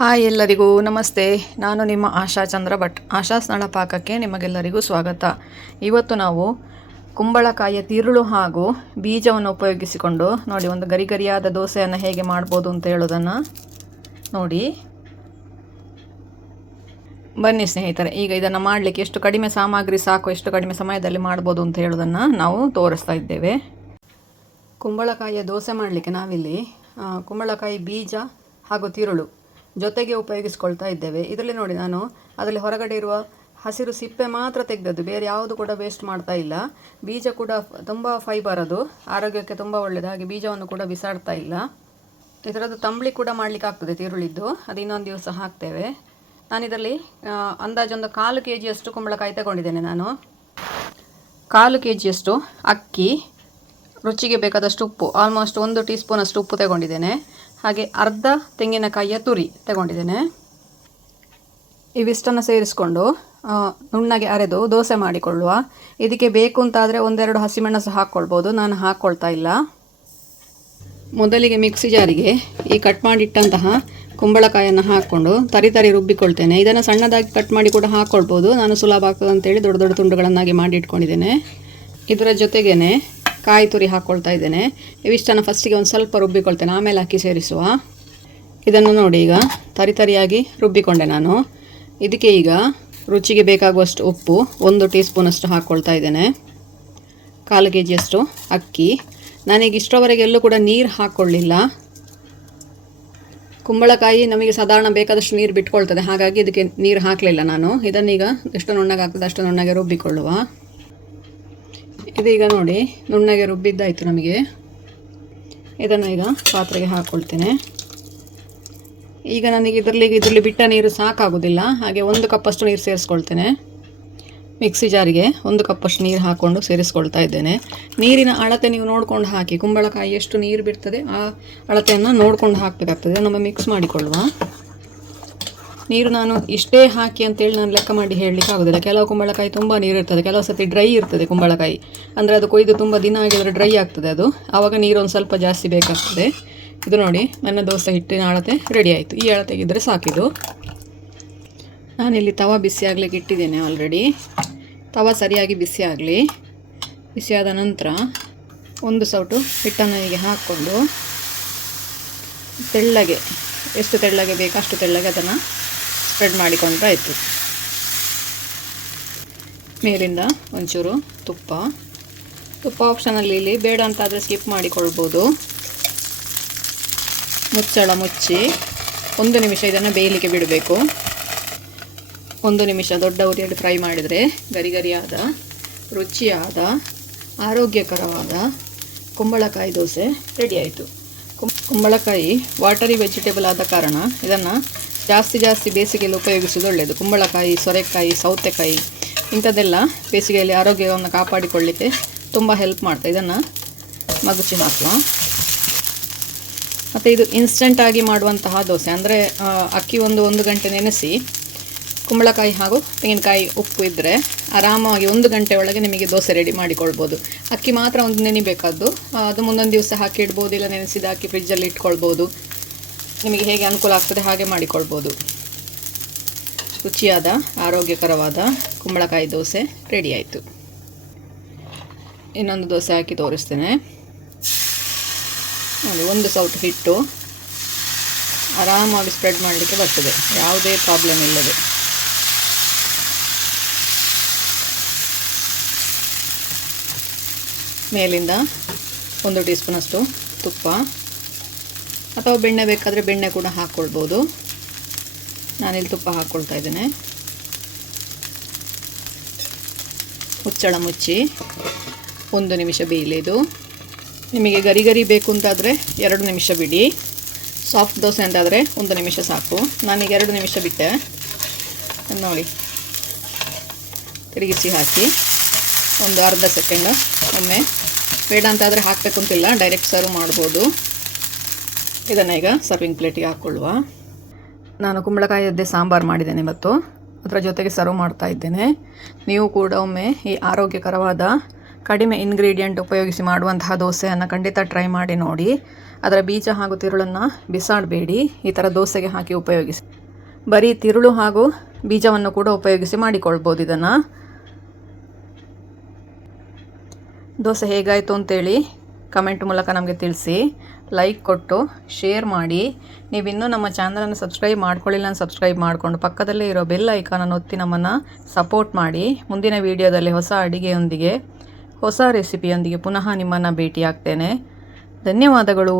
Hi ಎಲ್ಲರಿಗೂ ನಮಸ್ತೆ. ನಾನು ನಿಮ್ಮ ಆಶಾ ಚಂದ್ರ ಭಟ್. ಆಶಾ ಸ್ನಳ ಪಾಕಕ್ಕೆ ನಿಮಗೆಲ್ಲರಿಗೂ ಸ್ವಾಗತ. ಇವತ್ತು ನಾವು ಕುಂಬಳಕಾಯಿಯ ತಿರುಳು ಹಾಗೂ ಬೀಜವನ್ನು ಉಪಯೋಗಿಸಿಕೊಂಡು ನೋಡಿ ಒಂದು ಗರಿಗರಿಯಾದ ದೋಸೆಯನ್ನು ಹೇಗೆ ಮಾಡ್ಬೋದು ಅಂತ ಹೇಳೋದನ್ನು ನೋಡಿ. ಬನ್ನಿ ಸ್ನೇಹಿತರೆ, ಈಗ ಇದನ್ನು ಮಾಡಲಿಕ್ಕೆ ಎಷ್ಟು ಕಡಿಮೆ ಸಾಮಗ್ರಿ ಸಾಕು, ಎಷ್ಟು ಕಡಿಮೆ ಸಮಯದಲ್ಲಿ ಮಾಡ್ಬೋದು ಅಂತ ಹೇಳೋದನ್ನು ನಾವು ತೋರಿಸ್ತಾ ಇದ್ದೇವೆ. ಕುಂಬಳಕಾಯಿಯ ದೋಸೆ ಮಾಡಲಿಕ್ಕೆ ನಾವಿಲ್ಲಿ ಕುಂಬಳಕಾಯಿ ಬೀಜ ಹಾಗೂ ತಿರುಳು ಜೊತೆಗೆ ಉಪಯೋಗಿಸ್ಕೊಳ್ತಾ ಇದ್ದೇವೆ. ಇದರಲ್ಲಿ ನೋಡಿ, ನಾನು ಅದರಲ್ಲಿ ಹೊರಗಡೆ ಇರುವ ಹಸಿರು ಸಿಪ್ಪೆ ಮಾತ್ರ ತೆಗೆದದ್ದು, ಬೇರೆ ಯಾವುದು ಕೂಡ ವೇಸ್ಟ್ ಮಾಡ್ತಾ ಇಲ್ಲ. ಬೀಜ ಕೂಡ ತುಂಬ ಫೈಬರ್, ಅದು ಆರೋಗ್ಯಕ್ಕೆ ತುಂಬ ಒಳ್ಳೆಯದು. ಹಾಗೆ ಬೀಜವನ್ನು ಕೂಡ ಬಿಸಾಡ್ತಾ ಇಲ್ಲ. ಇದರದ್ದು ತಂಬಳಿ ಕೂಡ ಮಾಡಲಿಕ್ಕೆ ಆಗ್ತದೆ ತಿರುಳಿದ್ದು, ಅದು ಇನ್ನೊಂದು ದಿವಸ ಹಾಕ್ತೇವೆ. ನಾನಿದರಲ್ಲಿ ಅಂದಾಜೊಂದು 1/4 kg ಕುಂಬಳಕಾಯಿ ತಗೊಂಡಿದ್ದೇನೆ. ನಾನು 1/4 kg ಅಕ್ಕಿ, ರುಚಿಗೆ ಬೇಕಾದಷ್ಟು ಉಪ್ಪು, ಆಲ್ಮೋಸ್ಟ್ 1 ಟೀ ಸ್ಪೂನ್ ಉಪ್ಪು ತಗೊಂಡಿದ್ದೇನೆ. ಹಾಗೆ ಅರ್ಧ ತೆಂಗಿನಕಾಯಿಯ ತುರಿ ತಗೊಂಡಿದ್ದೇನೆ. ಇವಿಷ್ಟನ್ನು ಸೇರಿಸ್ಕೊಂಡು ನುಣ್ಣಗೆ ಅರೆದು ದೋಸೆ ಮಾಡಿಕೊಳ್ಳುವ. ಇದಕ್ಕೆ ಬೇಕು ಅಂತಾದರೆ 1-2 ಹಸಿಮೆಣಸು ಹಾಕ್ಕೊಳ್ಬೋದು, ನಾನು ಹಾಕ್ಕೊಳ್ತಾ ಇಲ್ಲ. ಮೊದಲಿಗೆ ಮಿಕ್ಸಿ ಜಾರಿಗೆ ಈ ಕಟ್ ಮಾಡಿಟ್ಟಂತಹ ಕುಂಬಳಕಾಯನ್ನು ಹಾಕ್ಕೊಂಡು ತರಿ ರುಬ್ಬಿಕೊಳ್ತೇನೆ. ಇದನ್ನು ಸಣ್ಣದಾಗಿ ಕಟ್ ಮಾಡಿ ಕೂಡ ಹಾಕ್ಕೊಳ್ಬೋದು, ನಾನು ಸುಲಭ ಆಗ್ತದೆ ಅಂತೇಳಿ ದೊಡ್ಡ ದೊಡ್ಡ ತುಂಡುಗಳನ್ನಾಗಿ ಮಾಡಿ ಇಟ್ಕೊಂಡಿದ್ದೇನೆ. ಇದರ ಜೊತೆಗೇ ಕಾಯಿ ತುರಿ ಹಾಕ್ಕೊಳ್ತಾ ಇದ್ದೇನೆ. ಇವಿಷ್ಟನ್ನು ಫಸ್ಟಿಗೆ ಒಂದು ಸ್ವಲ್ಪ ರುಬ್ಬಿಕೊಳ್ತೇನೆ, ಆಮೇಲೆ ಅಕ್ಕಿ ಸೇರಿಸುವ. ಇದನ್ನು ನೋಡಿ, ಈಗ ತರಿಯಾಗಿ ರುಬ್ಬಿಕೊಂಡೆ ನಾನು. ಇದಕ್ಕೆ ಈಗ ರುಚಿಗೆ ಬೇಕಾಗುವಷ್ಟು ಉಪ್ಪು 1 ಟೀ ಸ್ಪೂನ್ ಹಾಕ್ಕೊಳ್ತಾ ಇದ್ದೇನೆ. 1/4 kg ಅಕ್ಕಿ. ನಾನೀಗ ಇಷ್ಟರವರೆಗೆ ಎಲ್ಲೂ ಕೂಡ ನೀರು ಹಾಕ್ಕೊಳ್ಳಿಲ್ಲ. ಕುಂಬಳಕಾಯಿ ನಮಗೆ ಸಾಧಾರಣ ಬೇಕಾದಷ್ಟು ನೀರು ಬಿಟ್ಕೊಳ್ತದೆ, ಹಾಗಾಗಿ ಇದಕ್ಕೆ ನೀರು ಹಾಕಲಿಲ್ಲ ನಾನು. ಇದನ್ನೀಗ ಎಷ್ಟು ನುಣ್ಣಗೆ ಆಗ್ತದೆ ಅಷ್ಟು ನುಣ್ಣಗೆ ರುಬ್ಬಿಕೊಳ್ಳುವ. ಇದೀಗ ನೋಡಿ ನುಣ್ಣಗೆ ರುಬ್ಬಿದ್ದಾಯಿತು ನಮಗೆ. ಇದನ್ನು ಈಗ ಪಾತ್ರೆಗೆ ಹಾಕ್ಕೊಳ್ತೇನೆ. ಈಗ ನನಗೆ ಇದರಲ್ಲಿ ಬಿಟ್ಟ ನೀರು ಸಾಕಾಗೋದಿಲ್ಲ, ಹಾಗೆ 1 ಕಪ್ಪಷ್ಟು ನೀರು ಸೇರಿಸ್ಕೊಳ್ತೇನೆ. ಮಿಕ್ಸಿ ಜಾರಿಗೆ 1 ಕಪ್ಪಷ್ಟು ನೀರು ಹಾಕ್ಕೊಂಡು ಸೇರಿಸ್ಕೊಳ್ತಾ ಇದ್ದೇನೆ. ನೀರಿನ ಅಳತೆ ನೀವು ನೋಡ್ಕೊಂಡು ಹಾಕಿ, ಕುಂಬಳಕಾಯಿ ಎಷ್ಟು ನೀರು ಬಿಡ್ತದೆ ಆ ಅಳತೆಯನ್ನು ನೋಡ್ಕೊಂಡು ಹಾಕಬೇಕಾಗ್ತದೆ. ನಮ್ಮ ಮಿಕ್ಸ್ ಮಾಡಿಕೊಳ್ಳುವ. ನೀರು ನಾನು ಇಷ್ಟೇ ಹಾಕಿ ಅಂತೇಳಿ ನಾನು ಲೆಕ್ಕ ಮಾಡಿ ಹೇಳಲಿಕ್ಕೆ ಆಗೋದಿಲ್ಲ. ಕೆಲವು ಕುಂಬಳಕಾಯಿ ತುಂಬ ನೀರು ಇರ್ತದೆ, ಕೆಲವು ಸತಿ ಡ್ರೈ ಇರ್ತದೆ ಕುಂಬಳಕಾಯಿ. ಅಂದರೆ ಅದು ಕೊಯ್ದು ತುಂಬ ದಿನ ಆಗಿದ್ರೆ ಡ್ರೈ ಆಗ್ತದೆ ಅದು, ಆವಾಗ ನೀರು ಒಂದು ಸ್ವಲ್ಪ ಜಾಸ್ತಿ ಬೇಕಾಗ್ತದೆ. ಇದು ನೋಡಿ, ನನ್ನ ದೋಸೆ ಹಿಟ್ಟಿನ ಅಳತೆ ರೆಡಿ ಆಯಿತು. ಈ ಅಳತೆಗಿದ್ದರೆ ಸಾಕಿದು. ನಾನಿಲ್ಲಿ ತವ ಬಿಸಿ ಆಗಲಿಕ್ಕೆ ಇಟ್ಟಿದ್ದೇನೆ ಆಲ್ರೆಡಿ. ತವ ಸರಿಯಾಗಿ ಬಿಸಿ ಆಗಲಿ. ಬಿಸಿಯಾದ ನಂತರ 1 ಸೌಟು ಹಿಟ್ಟನ್ನು ಹೀಗೆ ಹಾಕ್ಕೊಂಡು ತೆಳ್ಳಗೆ, ಎಷ್ಟು ತೆಳ್ಳಗೆ ಬೇಕು ಅಷ್ಟು ತೆಳ್ಳಗೆ ಅದನ್ನು ಸ್ಪ್ರೆಡ್ ಮಾಡಿಕೊಂಡ್ರೆ ಆಯಿತು. ಮೇಲಿಂದ ಒಂಚೂರು ತುಪ್ಪ ಆಪ್ಷನಲ್ಲಿ, ಇಲ್ಲಿ ಬೇಡ ಅಂತಾದರೆ ಸ್ಕಿಪ್ ಮಾಡಿಕೊಳ್ಬೋದು. ಮುಚ್ಚಳ ಮುಚ್ಚಿ 1 ನಿಮಿಷ ಇದನ್ನು ಬೇಯಲಿಕ್ಕೆ ಬಿಡಬೇಕು. 1 ನಿಮಿಷ ದೊಡ್ಡ ಉರಿಯಲ್ಲಿ ಫ್ರೈ ಮಾಡಿದರೆ ಗರಿಗರಿಯಾದ, ರುಚಿಯಾದ, ಆರೋಗ್ಯಕರವಾದ ಕುಂಬಳಕಾಯಿ ದೋಸೆ ರೆಡಿ ಆಯಿತು. ಕುಂಬಳಕಾಯಿ ವಾಟರಿ ವೆಜಿಟೇಬಲ್ ಆದ ಕಾರಣ ಇದನ್ನು ಜಾಸ್ತಿ ಬೇಸಿಗೆಯಲ್ಲಿ ಉಪಯೋಗಿಸೋದು ಒಳ್ಳೆಯದು. ಕುಂಬಳಕಾಯಿ, ಸೊರೆಕಾಯಿ, ಸೌತೆಕಾಯಿ ಇಂಥದ್ದೆಲ್ಲ ಬೇಸಿಗೆಯಲ್ಲಿ ಆರೋಗ್ಯವನ್ನು ಕಾಪಾಡಿಕೊಳ್ಳಲಿಕ್ಕೆ ತುಂಬ ಹೆಲ್ಪ್ ಮಾಡ್ತಾ. ಇದನ್ನು ಮಗುಚಿ ಹಾಕುವ. ಮತ್ತು ಇದು ಇನ್ಸ್ಟೆಂಟಾಗಿ ಮಾಡುವಂತಹ ದೋಸೆ. ಅಂದರೆ ಅಕ್ಕಿ 1 ಗಂಟೆ ನೆನೆಸಿ, ಕುಂಬಳಕಾಯಿ ಹಾಗೂ ತೆಂಗಿನಕಾಯಿ ಉಪ್ಪು ಇದ್ದರೆ ಆರಾಮಾಗಿ 1 ಗಂಟೆ ಒಳಗೆ ನಿಮಗೆ ದೋಸೆ ರೆಡಿ ಮಾಡಿಕೊಳ್ಬೋದು. ಅಕ್ಕಿ ಮಾತ್ರ ಒಂದು ನೆನಿಬೇಕಾದ್ದು, ಅದು ಮುಂದೊಂದು ದಿವಸ ಹಾಕಿ ಇಡ್ಬೋದು, ಇಲ್ಲ ನೆನೆಸಿದ ಅಕ್ಕಿ ಫ್ರಿಜ್ಜಲ್ಲಿ ಇಟ್ಕೊಳ್ಬೋದು. ನಿಮಗೆ ಹೇಗೆ ಅನುಕೂಲ ಆಗ್ತದೆ ಹಾಗೆ ಮಾಡಿಕೊಳ್ಬೋದು. ರುಚಿಯಾದ, ಆರೋಗ್ಯಕರವಾದ ಕುಂಬಳಕಾಯಿ ದೋಸೆ ರೆಡಿ ಆಯಿತು. ಇನ್ನೊಂದು ದೋಸೆ ಹಾಕಿ ತೋರಿಸ್ತೇನೆ ನೋಡಿ. 1 ಸೌಟು ಹಿಟ್ಟು ಆರಾಮಾಗಿ ಸ್ಪ್ರೆಡ್ ಮಾಡಲಿಕ್ಕೆ ಬರ್ತದೆ, ಯಾವುದೇ ಪ್ರಾಬ್ಲಮ್ ಇಲ್ಲದೆ. ಮೇಲಿಂದ 1 ಟೀ ಸ್ಪೂನ್ ತುಪ್ಪ ಅಥವಾ ಬೆಣ್ಣೆ ಬೇಕಾದರೆ ಬೆಣ್ಣೆ ಕೂಡ ಹಾಕ್ಕೊಳ್ಬೋದು. ನಾನಿಲ್ಲಿ ತುಪ್ಪ ಹಾಕ್ಕೊಳ್ತಾ ಇದ್ದೇನೆ. ಮುಚ್ಚಳ ಮುಚ್ಚಿ 1 ನಿಮಿಷ ಬೇಯಲಿದು. ನಿಮಗೆ ಗರಿ ಬೇಕು ಅಂತಾದರೆ 2 ನಿಮಿಷ ಬಿಡಿ. ಸಾಫ್ಟ್ ದೋಸೆ ಅಂತಾದರೆ 1 ನಿಮಿಷ ಸಾಕು. ನಾನೀಗ 2 ನಿಮಿಷ ಬಿಟ್ಟೆ ನೋಡಿ. ತಿರುಗಿಸಿ ಹಾಕಿ ಒಂದು ಅರ್ಧ ಸೆಕೆಂಡ್ ಒಮ್ಮೆ. ಬೇಡ ಅಂತಾದರೆ ಹಾಕಬೇಕು ಅಂತಿಲ್ಲ, ಡೈರೆಕ್ಟ್ ಸರ್ವ್ ಮಾಡ್ಬೋದು. ಇದನ್ನು ಈಗ ಸರ್ವಿಂಗ್ ಪ್ಲೇಟಿಗೆ ಹಾಕ್ಕೊಳ್ಳುವ. ನಾನು ಕುಂಬಳಕಾಯಿಯದ್ದೇ ಸಾಂಬಾರು ಮಾಡಿದ್ದೇನೆ ಇವತ್ತು, ಅದರ ಜೊತೆಗೆ ಸರ್ವ್ ಮಾಡ್ತಾ ಇದ್ದೇನೆ. ನೀವು ಕೂಡ ಒಮ್ಮೆ ಈ ಆರೋಗ್ಯಕರವಾದ ಕಡಿಮೆ ಇಂಗ್ರೀಡಿಯೆಂಟ್ ಉಪಯೋಗಿಸಿ ಮಾಡುವಂತಹ ದೋಸೆಯನ್ನು ಖಂಡಿತ ಟ್ರೈ ಮಾಡಿ ನೋಡಿ. ಅದರ ಬೀಜ ಹಾಗೂ ತಿರುಳನ್ನು ಬಿಸಾಡಬೇಡಿ. ಈ ಥರ ದೋಸೆಗೆ ಹಾಕಿ ಉಪಯೋಗಿಸಿ. ಬರೀ ತಿರುಳು ಹಾಗೂ ಬೀಜವನ್ನು ಕೂಡ ಉಪಯೋಗಿಸಿ ಮಾಡಿಕೊಳ್ಬೋದು ಇದನ್ನು. ದೋಸೆ ಹೇಗಾಯಿತು ಅಂತೇಳಿ ಕಮೆಂಟ್ ಮೂಲಕ ನಮಗೆ ತಿಳಿಸಿ. ಲೈಕ್ ಕೊಟ್ಟು ಶೇರ್ ಮಾಡಿ. ನೀವಿನ್ನೂ ನಮ್ಮ ಚಾನಲನ್ನು ಸಬ್ಸ್ಕ್ರೈಬ್ ಮಾಡ್ಕೊಳ್ಳಿಲ್ಲ ಅಂತ ಸಬ್ಸ್ಕ್ರೈಬ್ ಮಾಡಿಕೊಂಡು ಪಕ್ಕದಲ್ಲೇ ಇರೋ ಬೆಲ್ ಐಕಾನನ್ನು ಒತ್ತಿ ನಮ್ಮನ್ನು ಸಪೋರ್ಟ್ ಮಾಡಿ. ಮುಂದಿನ ವಿಡಿಯೋದಲ್ಲಿ ಹೊಸ ಅಡಿಗೆಯೊಂದಿಗೆ ಹೊಸ ರೆಸಿಪಿಯೊಂದಿಗೆ ಪುನಃ ನಿಮ್ಮನ್ನು ಭೇಟಿಯಾಗ್ತೇನೆ. ಧನ್ಯವಾದಗಳು.